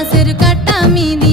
बासर कटा मिली